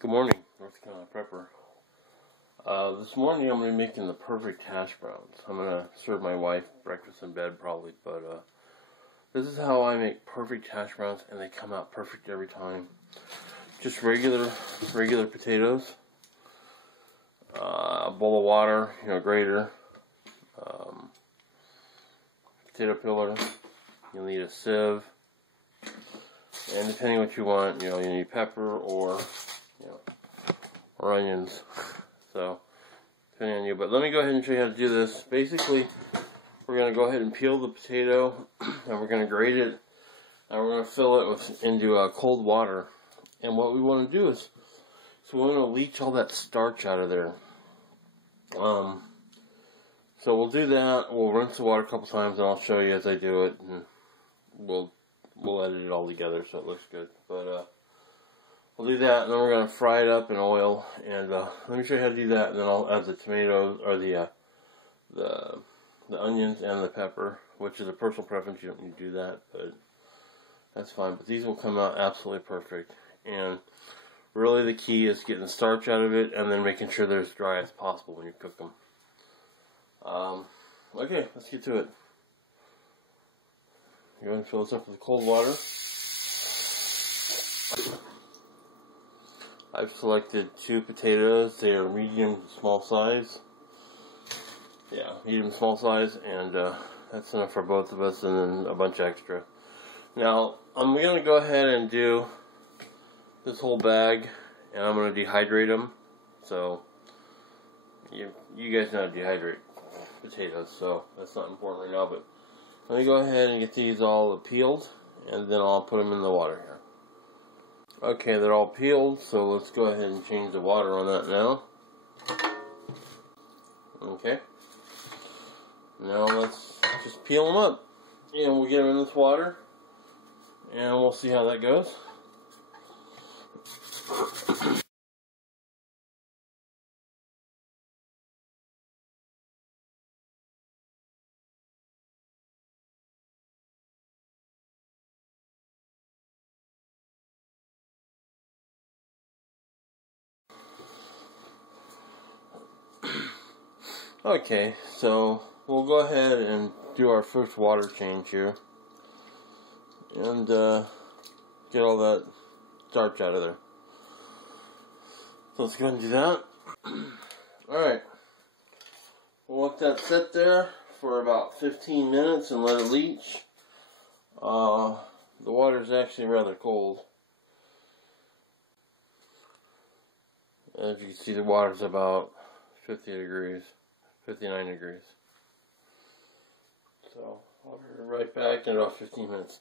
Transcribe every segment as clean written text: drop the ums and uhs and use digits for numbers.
Good morning, North Carolina Prepper. This morning I'm going to be making the perfect hash browns. I'm going to serve my wife breakfast in bed probably, but this is how I make perfect hash browns, and they come out perfect every time. Just regular potatoes, a bowl of water, grater, potato peeler. You'll need a sieve, and depending on what you want, you need pepper or onions. So, depending on you. But let me go ahead and show you how to do this. Basically, we're going to go ahead and peel the potato, and we're going to grate it, and we're going to fill it into cold water. And what we want to do is, we want to leach all that starch out of there. So we'll do that. We'll rinse the water a couple times, and I'll show you as I do it, and we'll edit it all together so it looks good. But we'll do that, and then we're going to fry it up in oil. And let me show you how to do that, and then I'll add the tomatoes, or the onions and the pepper, which is a personal preference. You don't need to do that, but that's fine. But these will come out absolutely perfect. And really the key is getting the starch out of it, and then making sure they're as dry as possible when you cook them. Okay, let's get to it. Go ahead and fill this up with cold water. I've selected 2 potatoes. They are medium to small size. Yeah, medium to small size, and that's enough for both of us, and then a bunch extra. Now, I'm going to go ahead and do this whole bag, and I'm going to dehydrate them. So, you guys know how to dehydrate potatoes, so that's not important right now, but let me go ahead and get these all peeled, and then I'll put them in the water here. Okay, they're all peeled, so let's go ahead and change the water on that now. Okay. Now let's just peel them up. And we'll get them in this water, and we'll see how that goes. Okay, so we'll go ahead and do our first water change here, and get all that starch out of there. So let's go ahead and do that. Alright, we'll let that sit there for about 15 minutes and let it leach. The water is actually rather cold. As you can see, the water's about 50 degrees. 59 degrees. So, I'll be right back in about 15 minutes.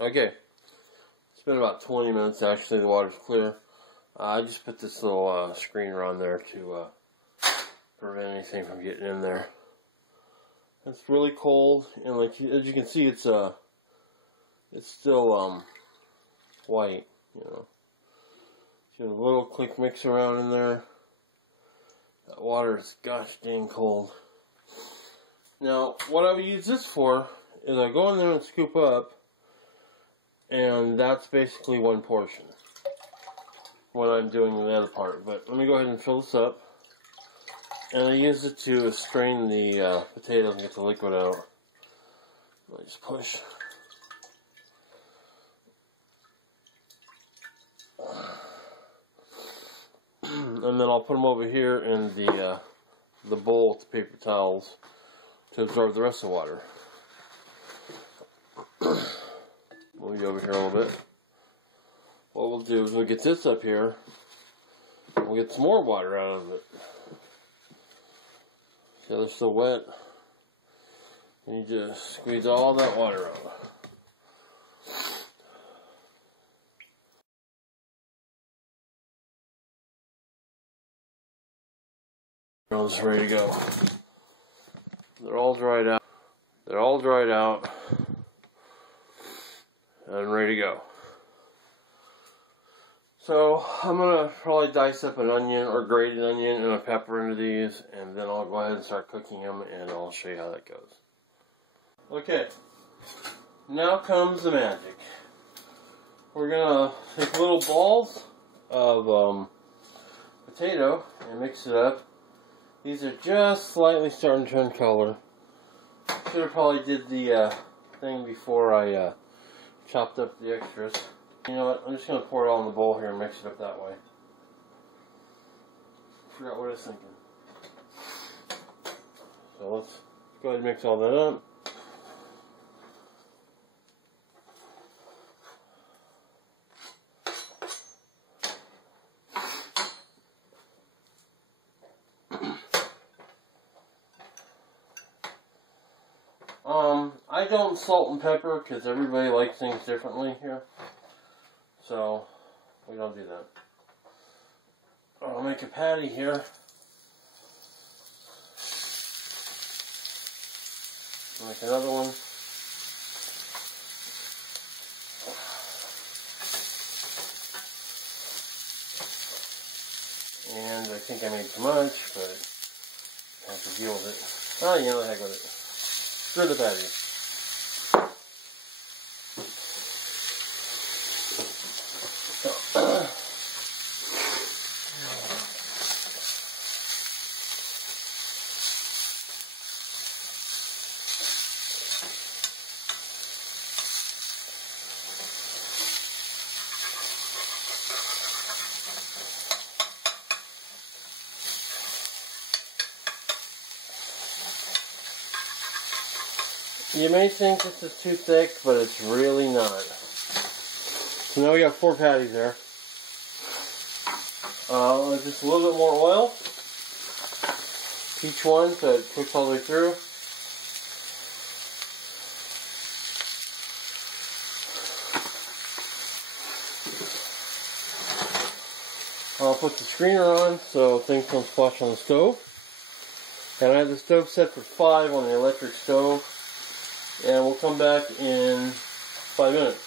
Okay. It's been about 20 minutes actually, the water's clear. I just put this little screener on there to prevent anything from getting in there. It's really cold, and like as you can see, it's still white, Get a little quick mix around in there. That water is gosh dang cold. Now, what I would use this for is I go in there and scoop up, and that's basically one portion. What I'm doing in the other part. But let me go ahead and fill this up. And I use it to strain the potatoes and get the liquid out. Let me just push. And then I'll put them over here in the bowl with the paper towels to absorb the rest of the water. Move you over here a little bit. What we'll do is we'll get this up here, and we'll get some more water out of it. See how they're still wet? And you just squeeze all that water out. It's ready to go. They're all dried out. They're all dried out and ready to go. So I'm gonna probably dice up an onion or grated onion and a pepper into these, and then I'll go ahead and start cooking them, and I'll show you how that goes. Okay, now comes the magic. We're gonna take little balls of potato and mix it up. These are just slightly starting to turn color. Should have probably did the thing before I chopped up the extras. You know what? I'm just going to pour it all in the bowl here and mix it up that way. Forgot what I was thinking. So let's go ahead and mix all that up. I don't salt and pepper because everybody likes things differently here. So, we don't do that. I'll make a patty here. I'll make another one. And I think I made too much, but I have to deal with it. Oh, you know the heck with it. Screw the patty. You may think this is too thick, but it's really not. So now we got 4 patties there. Just a little bit more oil. Each one so it cooks all the way through. I'll put the screener on so things don't splash on the stove. And I have the stove set for 5 on the electric stove. And we'll come back in 5 minutes.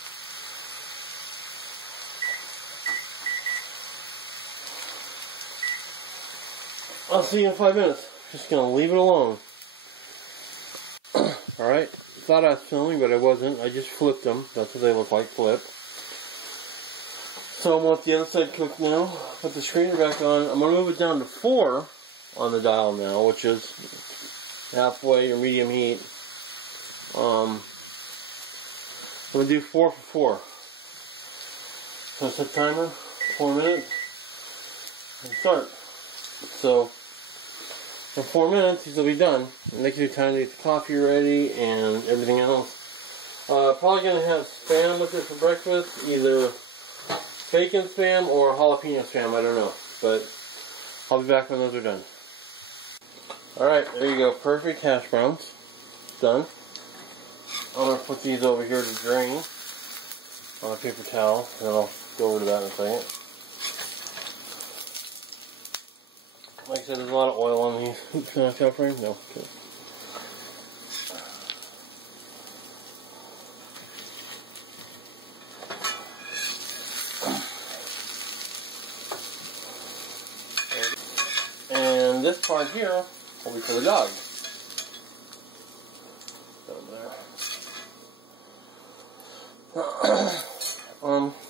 I'll see you in 5 minutes. Just gonna leave it alone. Alright, thought I was filming, but I wasn't. I just flipped them. That's what they look like, flip. So I'm gonna let the other side cook now. Put the screener back on. I'm gonna move it down to 4 on the dial now, which is halfway or medium heat. I'm going to do 4 for 4. So set timer, 4 minutes, and start. So, in 4 minutes, these will be done. And that gives you time to get the coffee ready and everything else. Probably going to have Spam with it for breakfast, either bacon Spam or jalapeno Spam, I don't know. But I'll be back when those are done. Alright, there you go, perfect hash browns. Done. I'm going to put these over here to drain on a paper towel, and then I'll go over to that in a second. Like I said, there's a lot of oil on these. Oops, can I towel frame? No. Okay. And this part here will be for the dog.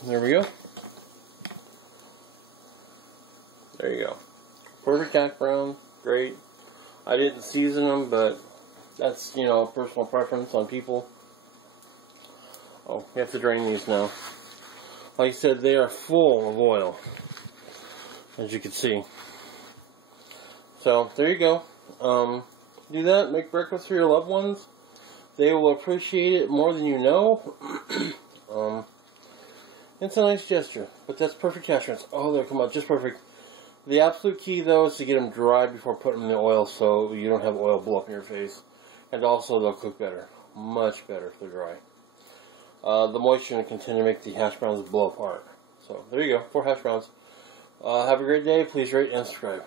There we go. There you go. Perfect hash brown. Great. I didn't season them, but that's, you know, personal preference on people. Oh, we have to drain these now. Like I said, they are full of oil, as you can see. So, there you go. Do that. Make breakfast for your loved ones. They will appreciate it more than you know. It's a nice gesture, but that's perfect hash browns. Oh, they'll come out just perfect. The absolute key, though, is to get them dry before putting them in the oil so you don't have oil blow up in your face. And also, they'll cook better. Much better if they're dry. The moisture in the container make the hash browns blow apart. So, there you go. 4 hash browns. Have a great day. Please rate and subscribe.